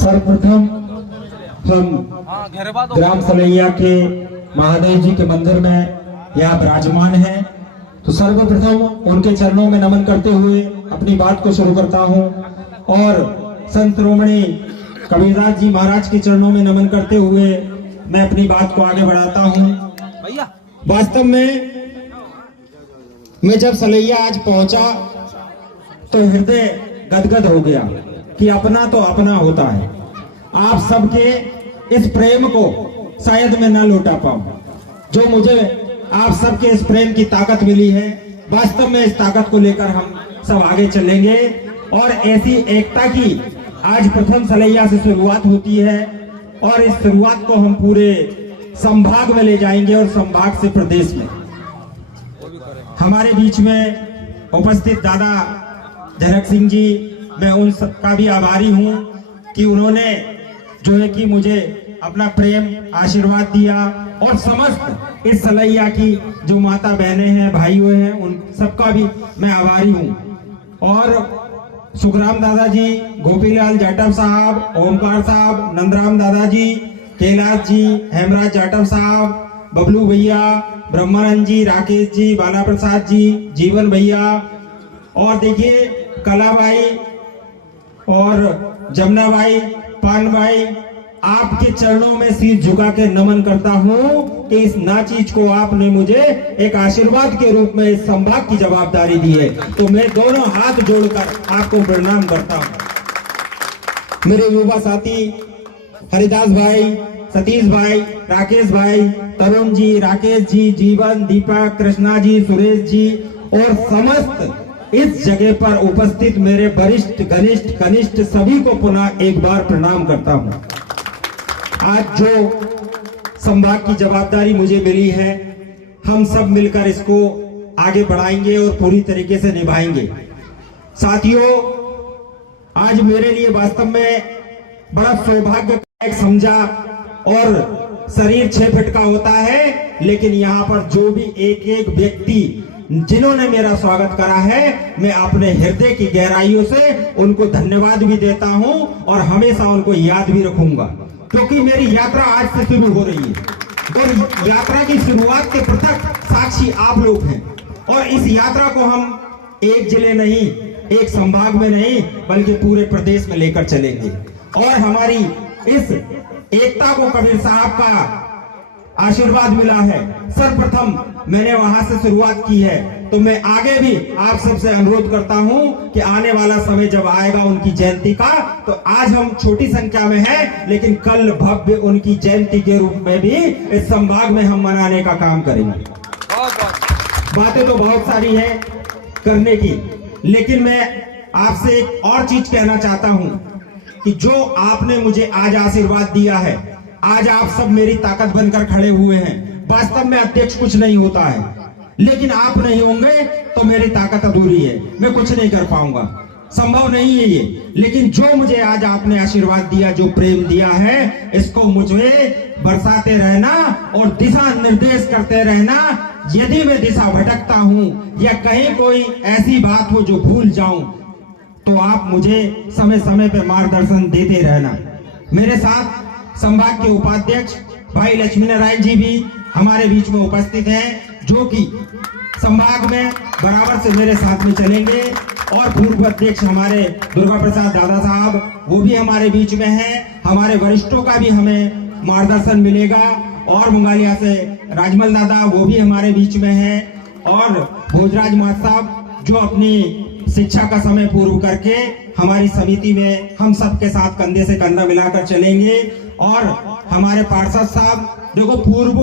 सर्वप्रथम हम ग्राम सलैया के महादेव जी के मंदिर में यहाँ विराजमान हैं, तो सर्वप्रथम उनके चरणों में नमन करते हुए अपनी बात को शुरू करता हूँ और संत रोमणी कबीरदास जी महाराज के चरणों में नमन करते हुए मैं अपनी बात को आगे बढ़ाता हूँ। वास्तव में मैं जब सलैया आज पहुंचा तो हृदय गदगद हो गया कि अपना तो अपना होता है। आप सबके इस प्रेम को शायद मैं ना लौटा पाऊं, जो मुझे आप सबके इस प्रेम की ताकत मिली है। वास्तव में इस ताकत को लेकर हम सब आगे चलेंगे और ऐसी एकता की आज प्रथम सलैया से शुरुआत होती है और इस शुरुआत को हम पूरे संभाग में ले जाएंगे और संभाग से प्रदेश में। हमारे बीच में उपस्थित दादा झलक सिंह जी, मैं उन सबका भी आभारी हूं कि उन्होंने जो है कि मुझे अपना प्रेम आशीर्वाद दिया और समस्त इस सलैया की जो माता बहनें हैं, भाइयों हैं, उन सबका भी मैं आभारी हूं। और सुखराम दादाजी, गोपीलाल जाटव साहब, ओमकार साहब, नंदराम दादाजी, कैलाश जी, हेमराज जाटव साहब, बबलू भैया, ब्रह्मानंद जी, राकेश जी, बाला प्रसाद जी, जीवन भैया और देखिए कला भाई और जमुना भाई, पान भाई, आपके चरणों में सिर झुका के नमन करता हूं कि इस ना चीज को आपने मुझे एक आशीर्वाद के रूप में इस संभाग की जवाबदारी दी है, तो मैं दोनों हाथ जोड़कर आपको प्रणाम करता हूं। मेरे युवा साथी हरिदास भाई, सतीश भाई, राकेश भाई, तरुण जी, राकेश जी, जीवन, दीपक, कृष्णा जी, सुरेश जी और समस्त इस जगह पर उपस्थित मेरे वरिष्ठ, घनिष्ठ, कनिष्ठ सभी को पुनः एक बार प्रणाम करता हूं। आज जो संभाग की जवाबदारी मुझे मिली है, हम सब मिलकर इसको आगे बढ़ाएंगे और पूरी तरीके से निभाएंगे। साथियों, आज मेरे लिए वास्तव में बड़ा सौभाग्य का एक समझा और शरीर 6 फीट का होता है, लेकिन यहाँ पर जो भी एक एक व्यक्ति जिन्होंने मेरा स्वागत करा है, मैं अपने हृदय की गहराइयों से उनको धन्यवाद भी देता हूं और हमेशा उनको याद भी रखूंगा, क्योंकि मेरी यात्रा आज से शुरू हो रही है और यात्रा की शुरुआत के पृथक साक्षी आप लोग हैं। और इस यात्रा को हम एक जिले नहीं, एक संभाग में नहीं, बल्कि पूरे प्रदेश में लेकर चलेंगे। और हमारी इस एकता को कबीर साहब का आशीर्वाद मिला है। सर्वप्रथम मैंने वहां से शुरुआत की है, तो मैं आगे भी आप सबसे अनुरोध करता हूं कि आने वाला समय जब आएगा उनकी जयंती का, तो आज हम छोटी संख्या में हैं, लेकिन कल भव्य उनकी जयंती के रूप में भी इस संभाग में हम मनाने का काम करेंगे। बातें तो बहुत सारी हैं करने की, लेकिन मैं आपसे एक और चीज कहना चाहता हूं कि जो आपने मुझे आज आशीर्वाद दिया है, आज आप सब मेरी ताकत बनकर खड़े हुए हैं। वास्तव में अध्यक्ष कुछ नहीं होता है, लेकिन आप नहीं होंगे तो मेरी ताकत अधूरी है, मैं कुछ नहीं कर पाऊंगा, संभव नहीं है ये। लेकिन जो मुझे आज आपने आशीर्वाद दिया, जो प्रेम दिया है, इसको मुझे बरसाते रहना और दिशा निर्देश करते रहना। यदि मैं दिशा भटकता हूं या कहीं कोई ऐसी बात हो जो भूल जाऊं, तो आप मुझे समय समय पे मार्गदर्शन देते रहना। मेरे साथ संभाग के उपाध्यक्ष भाई लक्ष्मी नारायण जी भी हमारे बीच में उपस्थित हैं, जो कि संभाग में बराबर से मेरे साथ में चलेंगे। और पूर्व अध्यक्ष हमारे दुर्गा प्रसाद दादा साहब, वो भी हमारे बीच में हैं। हमारे वरिष्ठों का भी हमें मार्गदर्शन मिलेगा। और मुंगालिया से राजमल दादा, वो भी हमारे बीच में हैं। और भोजराज महत साहब, जो अपनी शिक्षा का समय पूर्व करके हमारी समिति में हम सबके साथ कंधे से कंधा मिलाकर चलेंगे। और हमारे पार्षद साहब, देखो पूर्व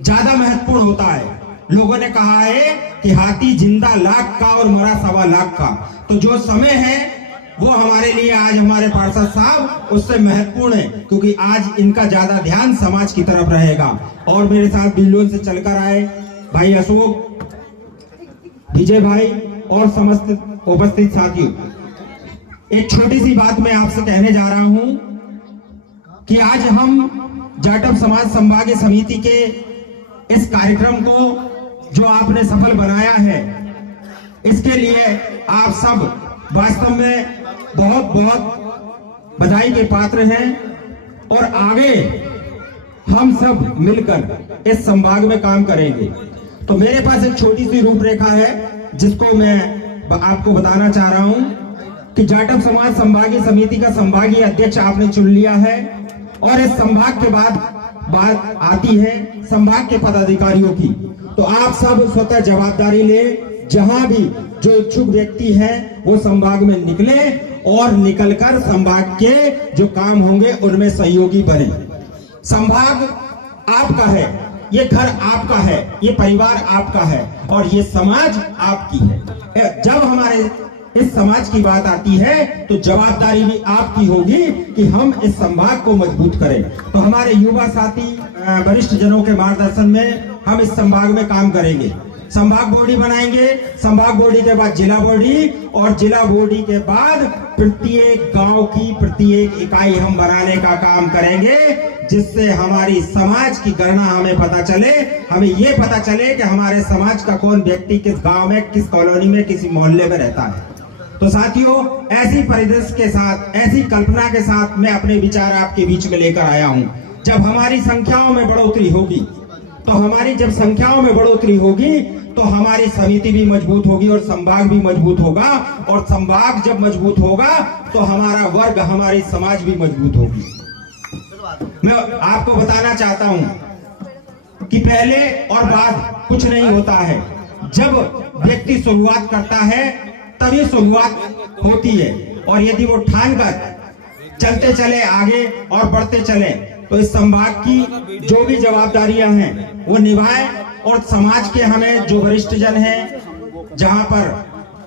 ज्यादा महत्वपूर्ण होता है। लोगों ने कहा है कि हाथी जिंदा लाख का और मरा 1.25 लाख का, तो जो समय है वो हमारे लिए आज हमारे पार्षद साहब उससे महत्वपूर्ण है, क्योंकि आज इनका ज्यादा ध्यान समाज की तरफ रहेगा। और मेरे साथ बिल्लोन से चलकर आए भाई अशोक, विजय भाई और समस्त उपस्थित साथियों, एक छोटी सी बात मैं आपसे कहने जा रहा हूं कि आज हम जाटव समाज संभागीय समिति के इस कार्यक्रम को जो आपने सफल बनाया है, इसके लिए आप सब वास्तव में बहुत बहुत बधाई के पात्र हैं और आगे हम सब मिलकर इस संभाग में काम करेंगे। तो मेरे पास एक छोटी सी रूपरेखा है जिसको मैं आपको बताना चाह रहा हूं कि जाटव समाज संभागीय समिति का संभागीय अध्यक्ष आपने चुन लिया है और इस संभाग के बाद बात आती है संभाग के पदाधिकारियों की। तो आप सब स्वतः जवाबदारी ले, जहां भी जो इच्छुक व्यक्ति है वो संभाग में निकले और निकलकर संभाग के जो काम होंगे उनमें सहयोगी बने। संभाग आपका है, ये घर आपका है, ये परिवार आपका है और ये समाज आपकी है। जब हमारे इस समाज की बात आती है तो जवाबदारी भी आपकी होगी कि हम इस संभाग को मजबूत करें। तो हमारे युवा साथी वरिष्ठ जनों के मार्गदर्शन में हम इस संभाग में काम करेंगे। संभाग बॉडी बनाएंगे, संभाग बॉडी के बाद जिला बॉडी और जिला बॉडी के बाद प्रत्येक गांव की प्रत्येक इकाई हम बनाने का काम करेंगे, जिससे हमारी समाज की गणना हमें पता चले, हमें ये पता चले कि हमारे समाज का कौन व्यक्ति किस गांव में, किस कॉलोनी में, किसी मोहल्ले में रहता है। तो साथियों, ऐसी परिदृश्य के साथ, ऐसी कल्पना के साथ मैं अपने विचार आपके बीच में लेकर आया हूं। जब हमारी संख्याओं में बढ़ोतरी होगी, तो हमारी जब संख्याओं में बढ़ोतरी होगी तो हमारी समिति भी मजबूत होगी और संभाग भी मजबूत होगा, और संभाग जब मजबूत होगा तो हमारा वर्ग, हमारी समाज भी मजबूत होगी। मैं आपको बताना चाहता हूं कि पहले और बाद कुछ नहीं होता है। जब व्यक्ति शुरुआत करता है तभी शुरुआत होती है, और यदि वो ठान कर चलते चले आगे और बढ़ते चले तो इस संभाग की जो भी जवाबदारियां हैं वो निभाएं, और समाज के हमें जो वरिष्ठ जन हैं, जहां पर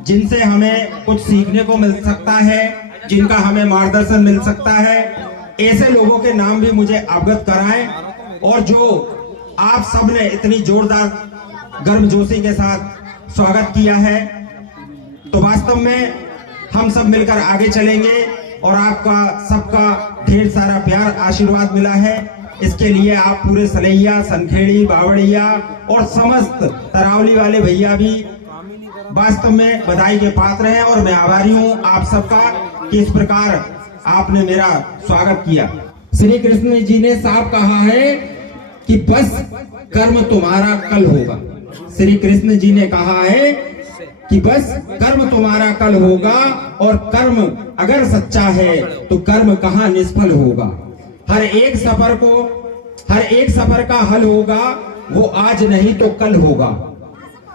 जिनसे हमें कुछ सीखने को मिल सकता है, जिनका हमें मार्गदर्शन मिल सकता है, ऐसे लोगों के नाम भी मुझे अवगत कराएं। और जो आप सबने इतनी जोरदार गर्मजोशी के साथ स्वागत किया है, तो वास्तव में हम सब मिलकर आगे चलेंगे और आपका सबका ढेर सारा प्यार आशीर्वाद मिला है। इसके लिए आप पूरे सलैया, सनखेड़ी, बावड़िया और समस्त तरावली वाले भैया भी वास्तव में बधाई के पात्र हैं, और मैं आभारी हूं आप सबका कि इस प्रकार आपने मेरा स्वागत किया। श्री कृष्ण जी ने साफ कहा है कि बस कर्म तुम्हारा कल होगा। श्री कृष्ण जी ने कहा है कि बस कर्म तुम्हारा कल होगा, और कर्म अगर सच्चा है तो कर्म कहाँ निष्फल होगा। हर एक सफर का हल होगा, वो आज नहीं तो कल होगा।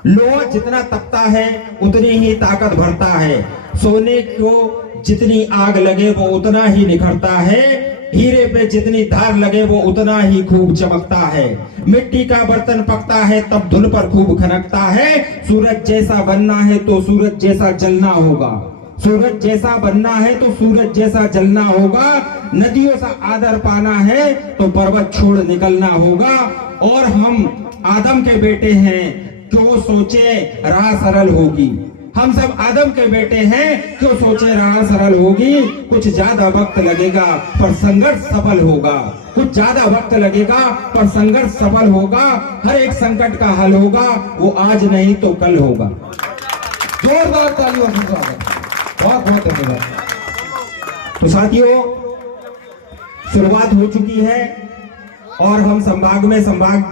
लोहा जितना तपता है उतनी ही ताकत भरता है, सोने को जितनी आग लगे वो उतना ही निखरता है, हीरे पे जितनी धार लगे वो उतना ही खूब चमकता है, मिट्टी का बर्तन पकता है तब धुन पर खूब खनकता है, सूरज जैसा बनना है तो सूरज जैसा जलना होगा, सूरज जैसा बनना है तो सूरज जैसा जलना होगा, नदियों सा आदर पाना है तो पर्वत छोड़ निकलना होगा। और हम आदम के बेटे हैं, क्यों सोचे राह सरल होगी। हम सब आदम के बेटे हैं, क्यों सोचे राह सरल होगी। कुछ ज्यादा वक्त लगेगा पर संघर्ष सफल होगा, कुछ ज्यादा वक्त लगेगा पर संघर्ष सफल होगा। हर एक संकट का हल होगा, वो आज नहीं तो कल होगा। जोरदार तालियों से स्वागत, बहुत बहुत धन्यवाद। तो साथियों, शुरुआत हो चुकी है और हम संभाग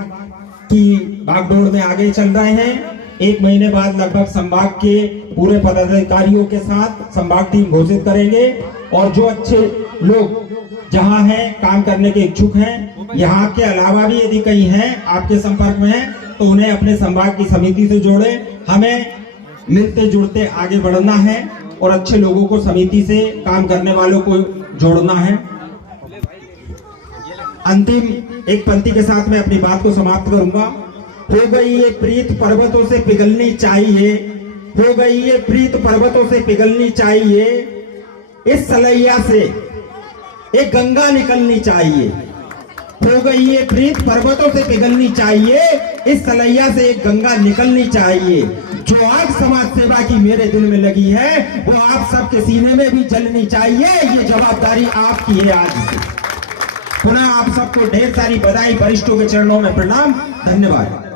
की भागदौड़ में आगे चल रहे हैं। 1 महीने बाद लगभग संभाग के पूरे पदाधिकारियों के साथ संभाग टीम घोषित करेंगे, और जो अच्छे लोग जहां हैं, काम करने के इच्छुक हैं, यहाँ के अलावा भी यदि कहीं हैं आपके संपर्क में हैं, तो उन्हें अपने संभाग की समिति से जोड़ें। हमें मिलते जुड़ते आगे बढ़ना है और अच्छे लोगों को, समिति से काम करने वालों को जोड़ना है। अंतिम एक पंक्ति के साथ मैं अपनी बात को समाप्त करूंगा। हो गई ये प्रीत पर्वतों से पिघलनी चाहिए, हो गई ये प्रीत पर्वतों से पिघलनी चाहिए, इस सलैया से एक गंगा निकलनी चाहिए। हो गई ये प्रीत पर्वतों से पिघलनी चाहिए, इस सलैया से एक गंगा निकलनी चाहिए। जो आग समाज सेवा की मेरे दिल में लगी है, वो आप सबके सीने में भी जलनी चाहिए। ये जवाबदारी आपकी है आज से। पुनः आप सबको ढेर सारी बधाई, वरिष्ठों के चरणों में प्रणाम, धन्यवाद।